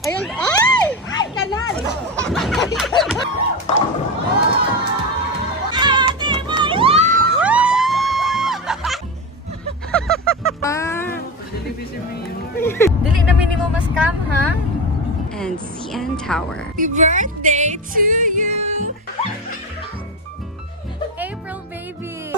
Ayun. Ay! Kanal! Dili na minimum mas scam, ha? And CN Tower. Happy birthday to you! April, baby!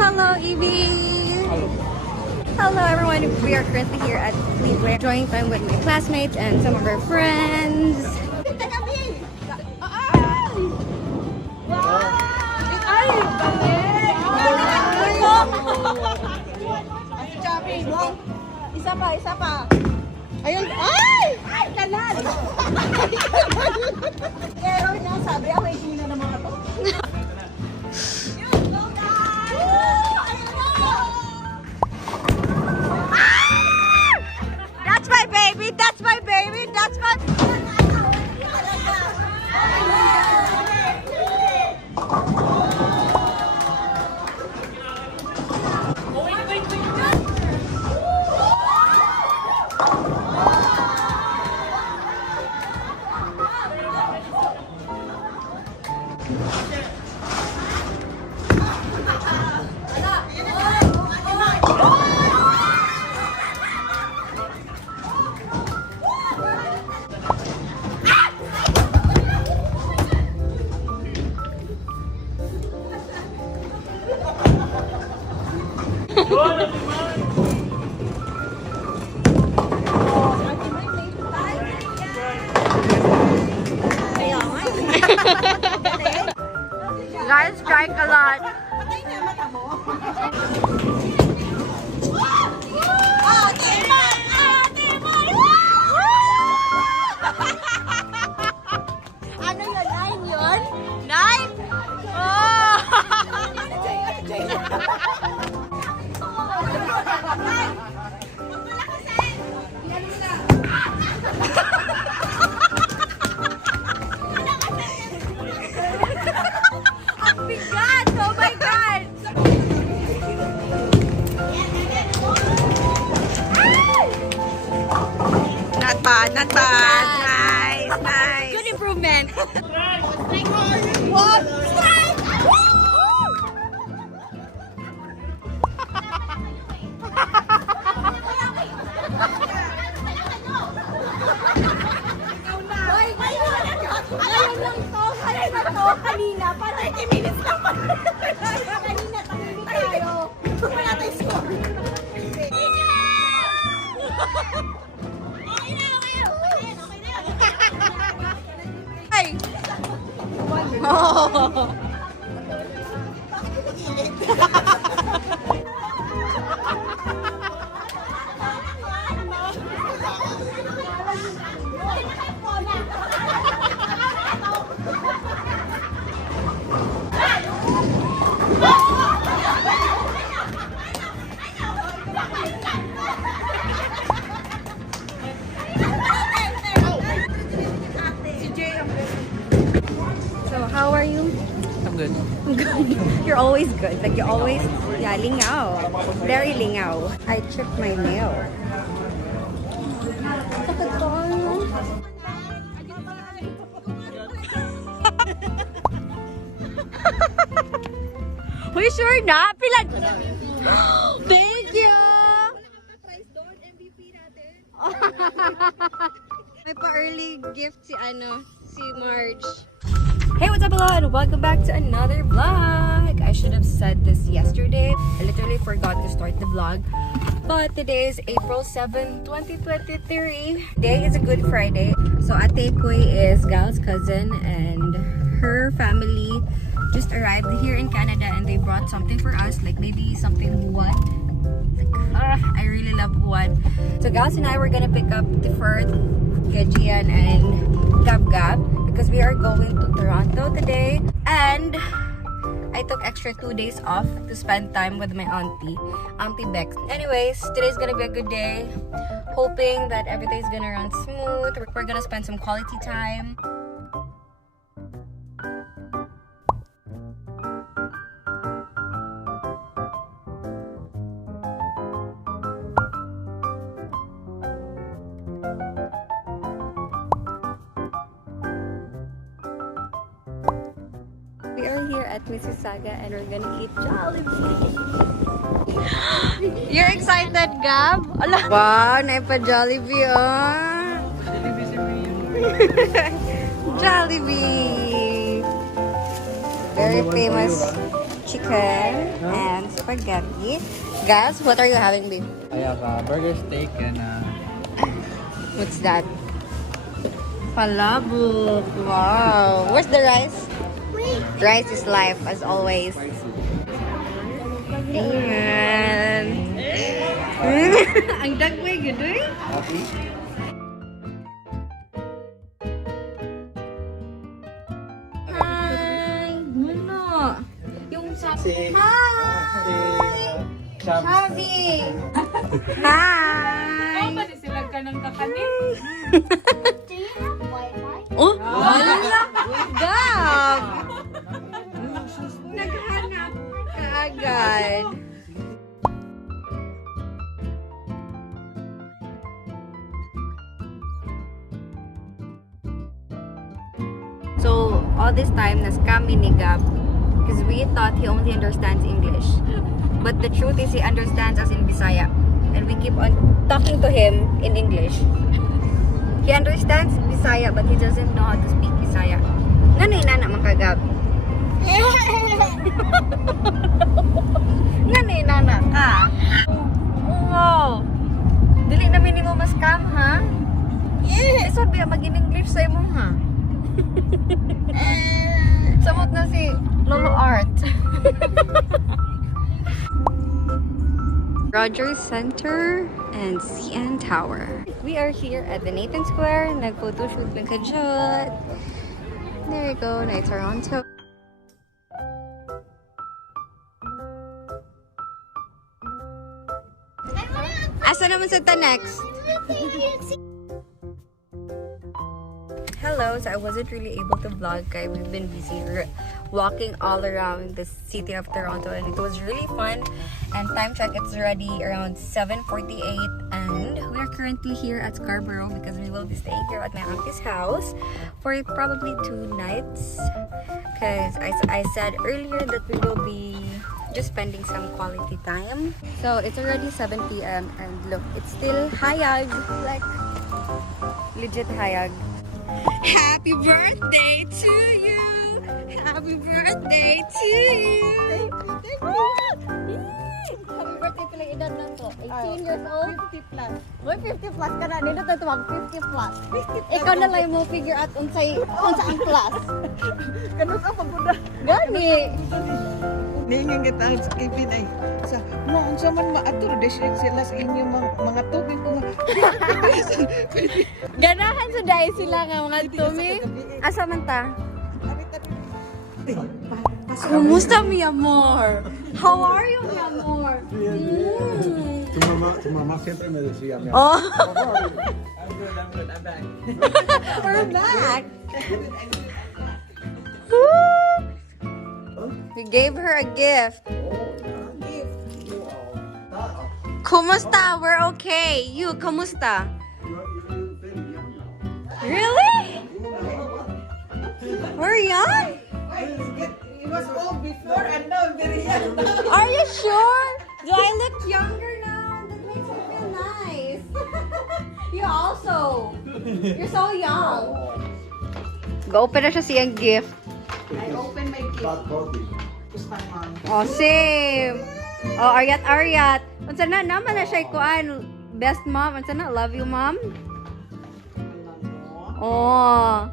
Hello, Evie! Hello, everyone. We are currently here at Sleepwear, enjoying time with my classmates and some of our friends. Isa pa. Ayun. Ay! Kanal! Pero niya sabi, may hina ng mga to. That's my baby! That's my baby! That's my... Guys, strike a lot. Ano yun? 9 yun? 9? Oh! Ang bigat! Oh my God! Not bad, not bad. Nice, nice. Good improvement. What? Kanina, para 30 minutes lang pa. Kanina tayo. Wala tayong score. Ay! Oh! So, how are you? I'm good. Good. You're always good. Like, you always, yeah, lingaw. Very lingaw. I chipped my nail. Sakit ko. Uy, sure na? Pila? Thank you! May pa-early gift si si Marge. Hey, what's up, hello, and welcome back to another vlog. I should have said this yesterday. I literally forgot to start the vlog. But today is April 7, 2023. Today is a Good Friday. So Ate Koy is Gal's cousin and her family just arrived here in Canada and they brought something for us, like maybe something what? I really love what. So Gals and I were gonna pick up the first Kajian and Gab Gab because we are going to Toronto today, and I took extra 2 days off to spend time with my Auntie Bex. Anyways, today's gonna be a good day. Hoping that everything's gonna run smooth. We're gonna spend some quality time. We are here at Mississauga and we're gonna eat Jollibee. You're excited, Gab? Wow, naipa Jollibee, oh. Jollibee. Very famous chicken and spaghetti. Guys, what are you having, babe? I have a burger steak and What's that? Palabok. Wow. Where's the rice? Rice is life, as always. Amen. Ang dagway, good eh? Hi! Ano? Yung sa... Hi! Chavi! Hi! Pwede sila ka ng kakanin. Oh! Wala! Gab! Naghanap ka agad. So, all this time, na-scam ni Gab because we thought he only understands English. But the truth is he understands us in Bisaya. And we keep on talking to him in English. He understands Bisaya but he doesn't know how to speak Bisaya. Nanay nana man ka, Gab? Nanay nana ka? Wow! Dili na minimo mas scam, ha? Yes! This would be mag-in-English sa imo, ha? Samot na si Lolo Art. Rogers Center and CN Tower. We are here at the Nathan Square. Nag-photoshoot lang kajot. There you go, na Toronto. Asa naman sa next? Hello, so I wasn't really able to vlog, guys. We've been busy walking all around the city of Toronto and it was really fun. And time check, it's already around 7:48 and we are currently here at Scarborough because we will be staying here at my auntie's house for probably 2 nights. Because I said earlier that we will be just spending some quality time. So it's already 7 p.m. and look, it's still hayag, like legit hayag. Happy birthday to you! Happy birthday to you! Thank you! Happy birthday pala edad lang to. 18 years old? 50 plus. Boy, 50 plus ka na. Nino to tumag 50 plus. Ikaw na lang mo figure out unsay ang plus. Ganun ang pagkuda. Gani! Ningin kita ang skipin ay sa mo unsa man maatur desig sila sa inyo mga tubig ko nga. Ganahan sa dahil sila nga mga tumi. Asa man ta? Kumusta mi amor? How are you mi amor? Tu mamá siempre me decía, mi Oh, I'm good, I'm back. we're back. We gave her a gift. Kumusta? We're okay. You, kumusta? Really? We're young? He was old before and now very young. Are you sure? Do I look younger now? That makes me feel nice. You also. You're so young. Go-open na siya siyang gift. I open my gift. Black coffee. Gusto mom. Oh, same. Oh, Aryat. Unsa na naman na siya kuan. Best mom. Unsa na? Love you, mom. Oh.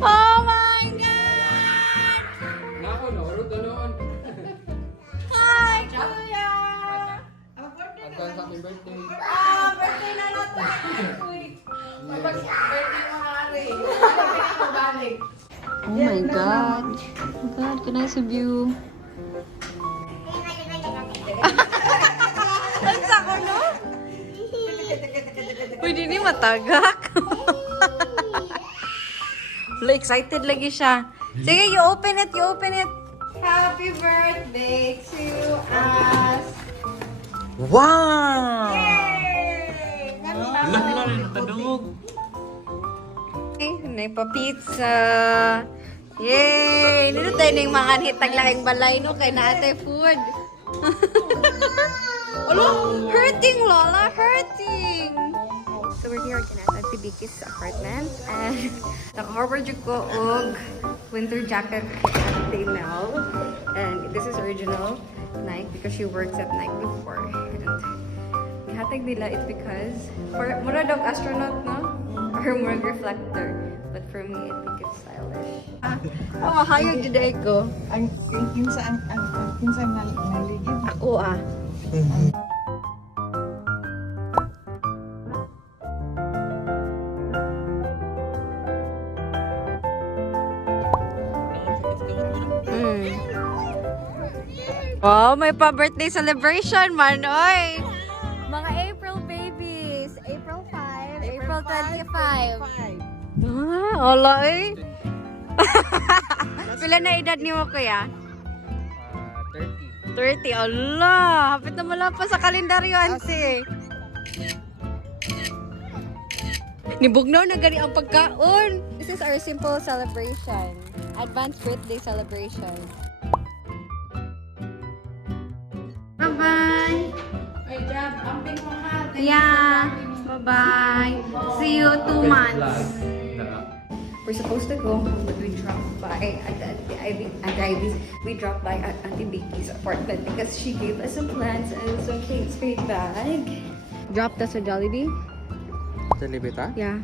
Oh my God! Hi, Kuya! Happy birthday. Ah, birthday na natin next week. Oh my God. Oh my God, can I see view? Ang sako, no? Pwede ni matagak. Wala, excited lagi siya. Sige, you open it. Happy birthday to us. Wow! Yay! Nay pa pizza. Yay! Nito tayo ng mga hitag laing balay no kay naatay food. Alo, hurting Lola, hurting. So we're here again at Auntie Vicky's apartment and naka-harbor jud ko og winter jacket kay Auntie Mel. And this is original Nike because she works at Nike before. And ihatag nila it because for mura dog astronaut no? Or murag reflector. But for me, I think it's stylish. Oh, hayag juday ko. Ang kinsa naligid. Ako ah. Wow, may pa-birthday celebration man, oy! Mga April babies. April 5, April 25. Ah, wala eh. Pila na edad niyo kuya? 30. 30. Allah, hapit na mula pa sa kalendaryo, Ansi. Nibugnaw na gani ang pagkaon. This is our simple celebration. Advanced birthday celebration. Bye-bye. Good job. Amping mo ha. Yeah. Bye-bye. See you 2 months. We're supposed to go, but we dropped by at Ivy's. We dropped by at Auntie Vicky's apartment because she gave us some plants and some Kate Spade bag. Dropped us a Jollibee. Jollibee ta? Yeah.